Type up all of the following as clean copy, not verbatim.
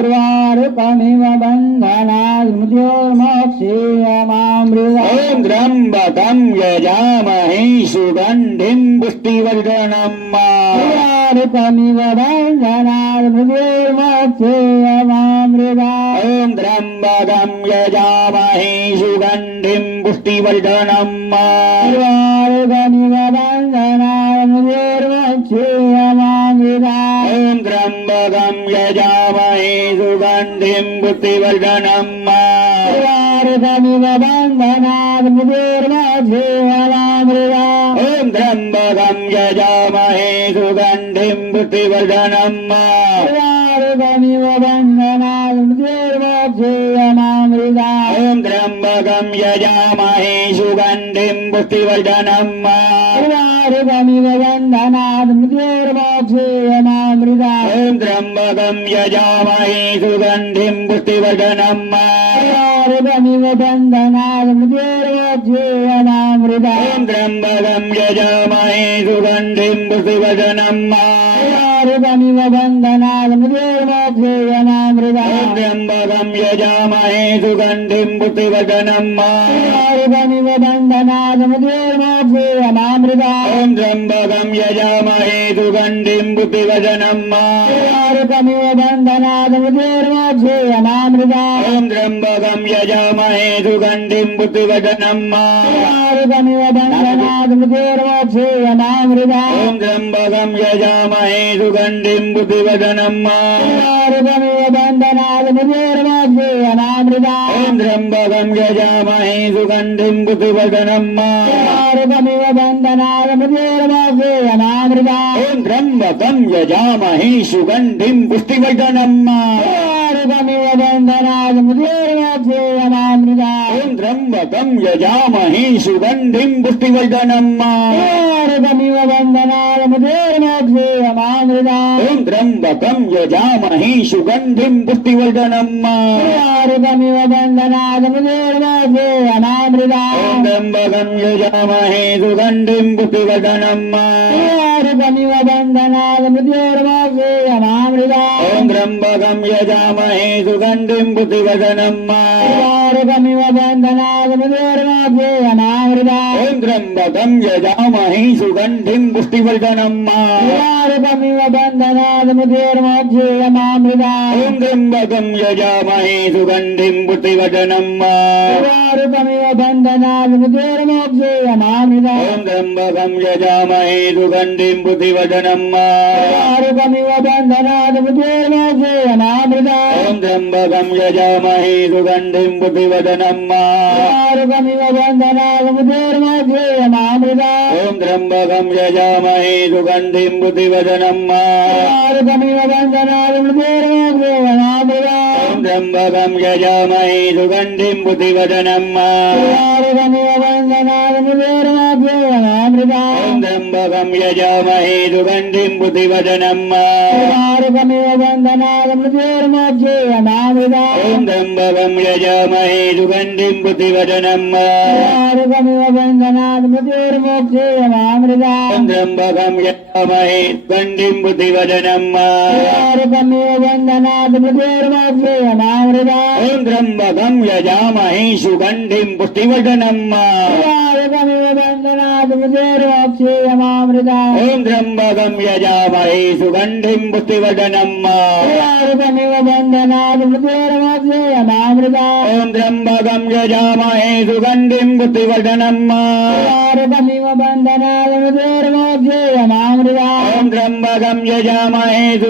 उर्वारुकमिव बन्धनात् मृत्योर्मोक्षीयमामृता ॐ त्र्यम्बकं यजामहे सुगन्धिं पुष्टिवर्धनम् उर्वारुकमिव बन्धनात् मृत्योर्मोक्षीयमामृता ॐ त्र्यम्बकं यजामहे सुगन्धिं पुष्टिवर्धनम् उर्वारुकमिव बन्धनात् मृत्योर्मोक्षीयमामृता ॐ त्र्यम्बकं यजामहे सुगन्धिं पुष्टिवर्धनम् उर्वारुकमिव बन्धनात् मृत्योर्मोक्षीयमामृता ॐ त्र्यम्बकं यजामहे सुगन्धिं पुष्टिवर्धनम् उर्वारुकमिव बन्धनात् मृत्योर्मोक्षीयमामृता ॐ त्र्यम्बकं यजामहे सुगन्धिं पुष्टिवर्धनम् उर्वारुकमिव बन्धनात् मृत्योर्मोक्षीयमामृता ॐ त्र्यम्बकं यजामहे सुगन्धिं पुष्टिवर्धनम् उर्वारुकमिव बन्धनात् मृत्योर्मोक्षीयमामृता ॐ त्र्यम्बकं यजामहे सुगन्धिं पुष्टिवर्धनम् उर्वारुकमिव बन्धनात् मृत्योर्मोक्षीयमामृता ॐ त्र्यम्बकं यजामहे सुगन्धिं पुष्टिवर्धनम् उर्वारुकमिव बन्धनात् मृत्योर्मोक्षीयमामृता ॐ त्र्यम्बकं यजामहे सुगन्धिं पुष्टिवर्धनम् उर्वारुकमिव बन्धनात् मृत्योर्मोक्षीयमामृता ॐ त्र्यम्बकं यजामहे सुगन्धिं पुष्टिवर्धनम् उर्वारुकमिव बन्धनात् मृत्योर्मोक्षीयमामृता ॐ त्र्यम्बकं यजामहे सुगन्धिं पुष्टिवर्धनम् उर्वारुकमिव बन्धनात् मृत्योर्मोक्षीयमामृता ॐ त्र्यम्बकं यजामहे सुगन्धिं पुष्टिवर्धनम् उर्वारुकमिव बन्धनात् मृत्योर्मोक्षीयमामृता ॐ त्र्यम्बकं यजामहे सुगन्धिं पुष्टिवर्धनम् उर्वारुकमिव बन्धनात् मृत्योर्मोक्षीयमामृता ॐ त्र्यम्बकं यजामहे सुगन्धिं पुष्टिवर्धनम् उर्वारुकमिव बन्धनात् मृत्योर्मोक्षीयमामृता ॐ त्र्यम्बकं यजामहे सुगन्धिं पुष्टिवर्धनम् उर्वारुकमिव बन्धनात् मृत्योर्मोक्षीयमामृता ॐ त्र्यम्बकं यजामहे सुगन्धिं पुष्टिवर्धनम् उर्वारुकमिव बन्धनात् मृत्योर्मोक्षीयमामृता ॐ त्र्यम्बकं यजामहे सुगन्धिं पुष्टिवर्धनम् उर्वारुकमिव बन्धनात् मृत्योर्मोक्षीयमामृता ॐ त्र्यम्बकं यजामहे सुगन्धिं पुष्टिवर्धनम् उर्वारुकमिव बन्धनात् मृत्योर्मोक्षीयमामृता ॐ त्र्यम्बकं यजामहे सुगन्धिं पुष्टिवर्धनम् उर्वारुकमिव बन्धनात् मृत्योर्मोक्षीयमामृता ॐ त्र्यम्बकं यजामहे सुगन्धिं पुष्टिवर्धनम् उर्वारुकमिव बन्धनात् मृत्योर्मोक्षीयमामृता ॐ त्र्यम्बकं यजामहे सुगन्धिं पुष्टिवर्धनम् उर्वारुकमिव बन्धनात् मृत्योर्मोक्षीयमामृता ॐ त्र्यम्बकं यजामहे सुगन्धिं पुष्टिवर्धनम् उर्वारुकमिव बन्धनात् मृत्योर्मोक्षीयमामृता ॐ त्र्यम्बकं यजामहे सुगन्धिं पुष्टिवर्धनम् उर्वारुकमिव बन्धनात् मृत्योर्मोक्षीयमामृता ॐ त्र्यम्बकं यजामहे सुगन्धिं पुष्टिवर्धनम् उर्वारुकमिव बन्धनात् मृत्योर्मोक्षीयमामृता ॐ त्र्यम्बकं यजामहे सुगन्धिं पुष्टिवर्धनम् उर्वारुकमिव बन्धनात् मृत्योर्मोक्षीयमामृता ॐ त्र्यम्बकं यजामहे सुगन्धिं पुष्टिवर्धनम् उर्वारुकमिव बन्धनात् मृत्योर्मोक्षीयमामृता ॐ त्र्यम्बकं यजामहे सुगन्धिं पुष्टिवर्धनम् उर्वारुकमिव बन्धनात् मृत्योर्मोक्षीयमामृता ॐ त्र्यम्बकं यजामहे सुगन्धिं पुष्टिवर्धनम् उर्वारुकमिव बन्धनात् मृत्योर्मोक्षीयमामृता ॐ त्र्यम्बकं यजामहे सुगन्धिं पुष्टिवर्धनम् उर्वारुकमिव बन्धनात् मृत्योर्मोक्षीयमामृता ॐ त्र्यम्बकं यजामहे सुगन्धिं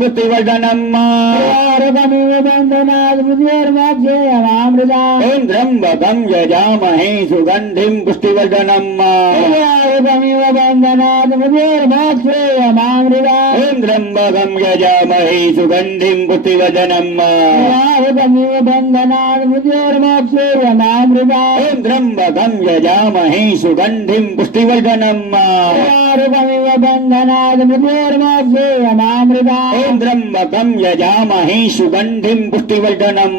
पुष्टिवर्धनम् उर्वारुकमिव बन्धनात् मृत्योर्मोक्षीयमामृता ॐ त्र्यम्बकं यजामहे सुगन्धिं पुष्टिवर्धनम् उर्वारुकमिव बन्धनात् मृत्योर्मोक्षीयमामृता ॐ त्र्यम्बकं यजामहे सुगन्धिं पुष्टिवर्धनम् उर्वारुकमिव बन्धनात् मृत्योर्मोक्षीयमामृता ॐ त्र्यम्बकं यजामहे सुगन्धिं पुष्टिवर्धनम् उर्वारुकमिव बन्धनात् मृत्योर्मोक्षीयमामृता ॐ त्र्यम्बकं यजामहे सुगन्धिं पुष्टिवर्धनम्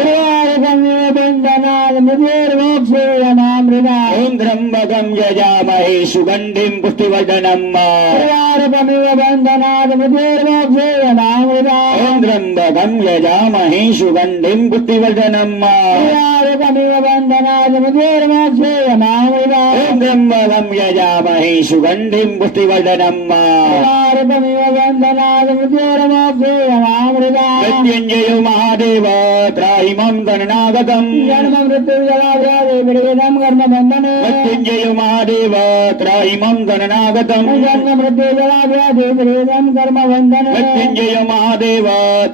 सर्वार्गमिव बन्धनात् मृत्योर्मोक्षोऽयमामृतात् ॐ त्र्यम्बकं यजामहे सुगन्धिं पुष्टिवर्धनम् सर्वार्गमिव बन्धनात् मृत्योर्मोक्षोऽयमामृतात् ॐ त्र्यम्बकं यजामहे सुगन्धिं पुष्टिवर्धनम् सर्वार्गमिव बन्धनात् मृत्योर्मोक्षोऽयमामृतात् ॐ त्र्यम्बकं यजामहे सुगन्धिं पुष्टिवर्धनम् सर्वार्गमिव बन्धनात् मृत्योर्मोक्षोऽयमामृतात् मृत्युञ्जयो महादेव त्राहिमं गणनागतम् जन्म मृत्युर्जलाव्याधि विवेदं कर्म बन्धने मृत्युञ्जयो महादेव त्राहिमं गणनागतम् जन्म मृत्युर्जलाव्याधि विवेदं कर्म बन्धने मृत्युञ्जयो महादेव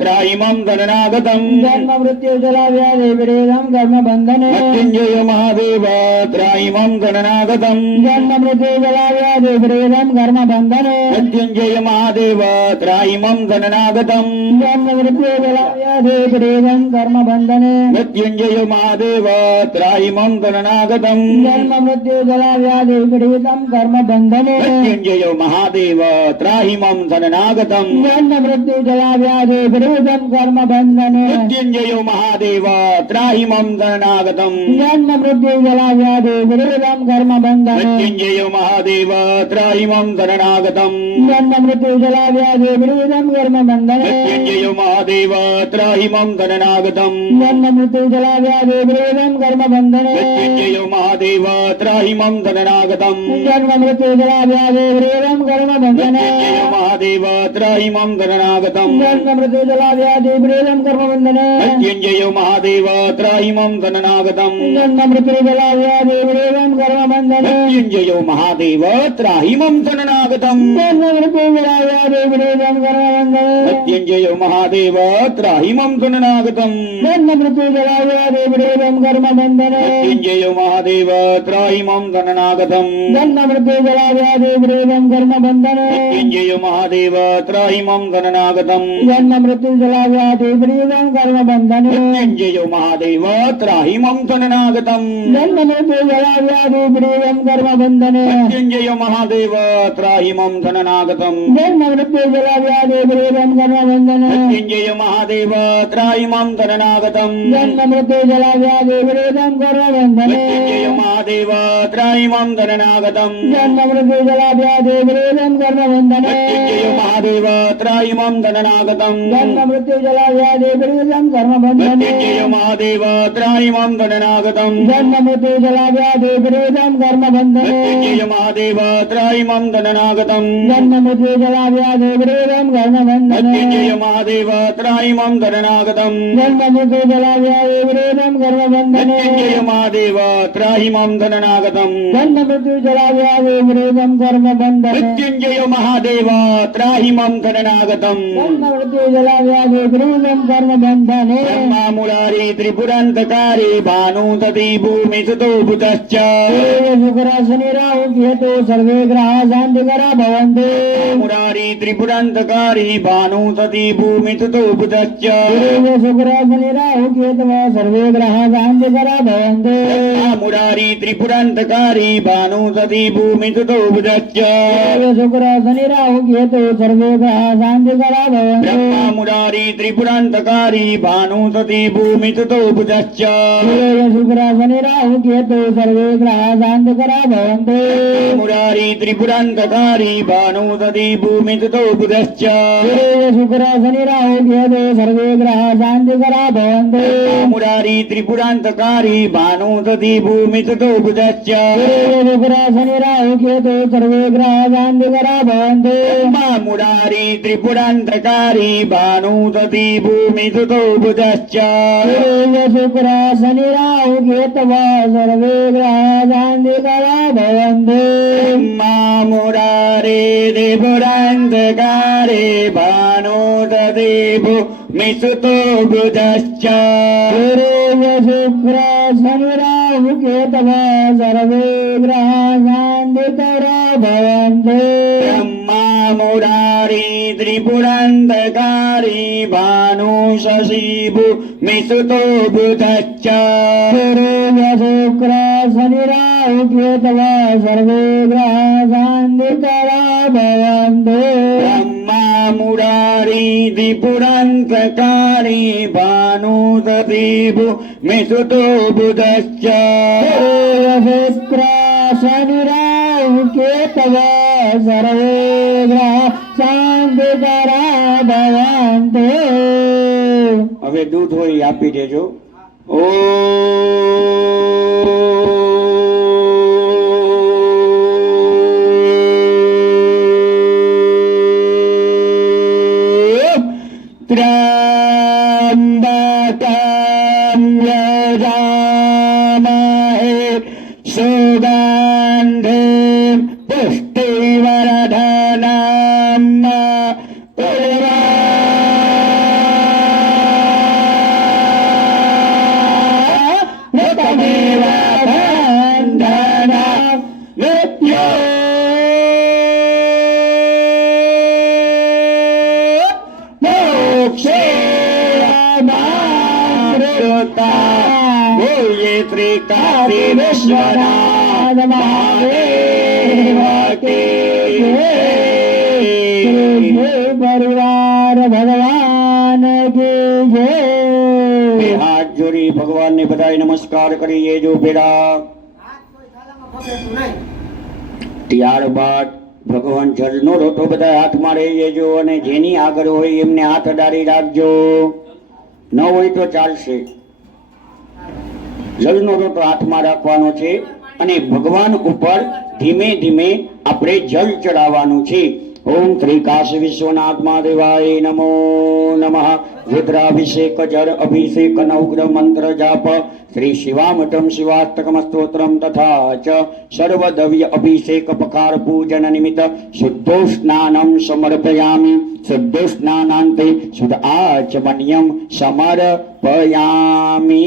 त्राहिमं गणनागतम् जन्म मृत्युर्जलाव्याधि विवेदं कर्म बन्धने मृत्युञ्जयो महादेव त्राहिमं गणनागतम् जन्म मृत्युर्जलाव्याधि विवेदं कर्म बन्धने मृत्युञ्जय महादेव त्राहिमं गणनागतम् जन्म मृत्युर्जलाव्याधि विवेदं कर्म बन्धने मृत्युञ्जय महादेव त्राहिमं गणनागतम् जन्म मृत्युर्जलाव्याधि विवेदं कर्म बन्धने मृत्युञ्जय महादेव त्राहिमं गणनागतम् जन्म मृत्युर्जलाव्याधि विवेदं कर्म बन्धने मृत्युञ्जय महादेव त्राहिमं गणनागतम् जन्म मृत्युर्जलाव्याधि विवेदं कर्म बन्धने मृत्युञ्जय महादेव त्राहिमं गणनागतम् जन्म मृत्युर्जलाव्याधि विवेदं कर्म बन्धने मृत्युञ्जय महादेव त्राहिमं गणनागतम् जन्म मृत्युर्जलाव्याधि विवेदं कर्म बन्धने मृत्युञ्जय महादेव त्राहिमं गणनागतम् जन्म मृत्युर्जलाव्याधि विवेदं कर्म बन्धने मृत्युञ्जय महादेव त्राहिमं गणनागतम् जन्म मृत्युर्जलाव्याधि विवेदं कर्म बन्धने मृत्युञ्जय महादेव त्राहिमं गणनागतम् जन्म मृत्युर्जलाव्याधि विवेदं कर्म बन्धने मृत्युञ्जय महादेव त्राहिमं गणनागतम् जन्म मृत्युर्जलाव्याधि विवेदं कर्म बन्धने मृत्युञ्जय महादेव त्राहिमं गणनागतम् जन्म मृत्युर्जलाव्याधि विवेदं कर्म बन्धने मृत्युञ्जय महादेव त्राहिमं गणनागतम् जन्म मृत्युर्जलाव्याधि विवेदं कर्म बन्धने मृत्युञ्जय महादेव त्राहिमं गणनागतम् जन्म मृत्युर्जलाव्याधि विवेदं कर्म बन्धने मृत्युञ्जय महादेव त्राहिमं गणनागतम् जन्म मृत्युर्जलाव्याधि विवेदं कर्म बन्धने मृत्युञ्जय महादेव त्राहिमं गणनागतम् जन्म मृत्युर्जलाव्याधि विवेदं कर्म बन्धने मृत्युञ्जय महादेव त्राहिमं गणनागतम् जन्म मृत्युर्जलाव्याधि विवेदं कर्म बन्धने मृत्युञ्जय महादेव त्राहिमं गणनागतम् जन्म मृत्युर्जलाव्याधि विवेदं कर्म बन्धने मृत्युञ्जय महादेव त्राहिमं गणनागतम् जन्म मृत्युर्जलाव्याधि विवेदं कर्म बन्धने मृत्युञ्जय महादेव त्राहिमं गणनागतम् जन्म मृत्युर्जलाव्याधि विवेदं कर्म बन्धने मृत्युञ्जय महादेव त्राहिमं गणनागतम् जन्म मृत्युर्जलाव्याधि विवेदं कर्म बन्धने मृत्युञ्जय महादेव त्राहिमं गणनागतम् जन्म मृत्युर्जलाव्याधि विवेदं कर्म बन्धने मृत्युञ्जय महादेव त्राहिमं गणनागतम् जन्म मृत्युर्जलाव्याधि विवेदं कर्म बन्धने मृत्युञ्जय महादेव त्राहिमं गणनागतम् जन्म मृत्युर्जलाव्याधि विवेदं कर्म बन्धने ब्रह्मा मुरारी त्रिपुरान्तकारी भानुतति भूमिसुतो बुधश्च शुक्राशनि राहु केतु सर्वे ग्रहाः शान्तिकरा भवन्तु मुरारी त्रिपुरान्तकारी भानुतति भूमिसुतो बुधश्च शुक्राशनि राहु केतु सर्वे ग्रहाः शान्तिकरा भवन्तु मुरारी त्रिपुरान्तकारी भानुतति भूमिसुतो बुधश्च शुक्राशनि राहु केतु सर्वे ग्रहाः शान्तिकरा भवन्तु ब्रह्मा मुरारी त्रिपुरान्तकारी भानुतति भूमिसुतो बुधश्च शुक्राशनि राहु केतु सर्वे ग्रहाः शान्तिकरा भवन्तु मुरारी त्रिपुरान्तकारी भानुतति भूमिसुतो बुधश्च शुक्राशनि राहु केतु सर्वे ग्रहाः शान्तिकरा भवन्तु मुरारी त्रिपुरान्तकारी भानुतति भूमिसुतो बुधश्च शुक्राशनि राहु केतु सर्वे ग्रहाः शान्तिकरा भवन्तु मुरारी त्रिपुरान्तकारी भानुतति भूमिसुतो बुधश्च शुक्राशनि राहु केतु सर्वे ग्रहाः शान्तिकरा भवन्तु मुरारी त्रिपुरान्तकारी भानुतति भूमिसुतो बुधश्च शुक्राशनि राहु केतु सर्वे ग्रहाः शान्तिकरा भवन्तु ब्रह्मा मुरारी त्रिपुरान्तकारी भानु शशि भूमिसुतो बुधश्च शुक्राशनि राहु केतु सर्वे ग्रहाः शान्तिकरा भवन्तु ब्रह्मा મુરારી ત્રિપુરાંતકારી ભાનુસદીપ મિસુતો બુધશ્ચ શુક્ર શનિ રાહુ કેતવ સર્વે ગ્રહ શાંતિકરા ભવન્તુ. હવે દૂધ હોય એ આપી દેજો. ઓ ત્ર્યંબકં યજામહે સુગંધિં પુષ્ટિવર્ધનમ તમેવ બંધના મૃત્યો મોક્ષેયમામૃતા ભૂયે ત્રિકારી વિશ્વનાથ મહાદેવ કી જય. પરિવાર ભગવાન કી જય. બે હાથ જોડી ભગવાનને બધાય નમસ્કાર કરીએ જો ભેળા. ત્યારબાદ ભગવાન જળનો રોટો બધા હાથમાં લઈ લેજો અને જેની આગળ હોય એમને હાથ અડાડી રાખજો. ન હોય તો ચાલશે. જળનો રોટો હાથમાં રાખવાનો છે અને ભગવાન ઉપર ધીમે ધીમે આપણે જળ ચડાવવાનું છે. ઓમ શ્રી કાશી વિશ્વનાથ મહાદેવાય નમો નમઃ. રુદ્રાભિષેક જળ અભિષેક નવગ્રહ મંત્ર જાપ શ્રી શિવામઠમ શિવાષ્ટકમ સ્તોત્રમ તથા ચ સર્વદવ્ય અભિષેક પકાર પૂજન નિમિત્ત શુદ્ધોસ્નાનમ સમર્પયામિ. શુદ્ધોસ્નાનાંતે શુદ્ધ આચમન્યમ સમર્પયામિ.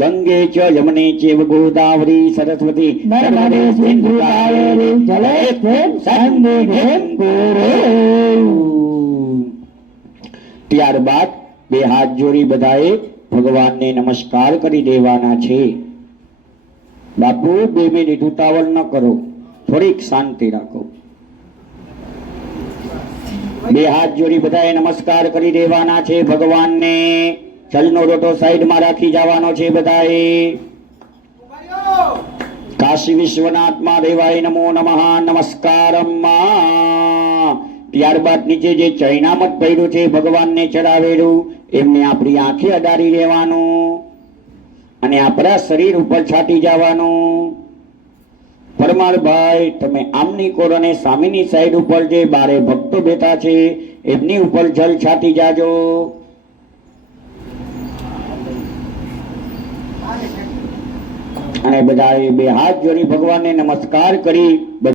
ગંગે ચ યમને ચૈવ ગોદાવરી સરસ્વતી નર્મદે સિંધુ કાવેરી જલેસ્મિન સન્નિધિં કુરુ. ત્યારબાદ બે હાથ જોડી બધાએ ભગવાનને નમસ્કાર કરી દેવાના છે. બાપુ 2 મિનિટ ઉતાવળ ન કરો, થોડીક શાંતિ રાખો. બે હાથ જોડી બધાએ નમસ્કાર કરી દેવાના છે ભગવાનને. જળનો રોટો સાઈડમાં રાખી જવાનો છે બધાએ. કાશી વિશ્વનાથ મહાદેવાય નમો નમઃ. નમસ્કારમ. ત્યારબાદ નીચે જે ચૈનામત પડ્યું છે ભગવાનને ચડાવેલું એમને આપણી આંખે અડાડી લેવાનું અને આપણા શરીર ઉપર છાંટી જવાનું. પરમારભાઈ તમે આમની કોર અને સામેની સાઈડ ઉપર જે બારે ભક્તો બેઠા છે એમની ઉપર જલ છાંટી જાજો. અને બધાએ બે હાથ જોડી ભગવાનને નમસ્કાર કરી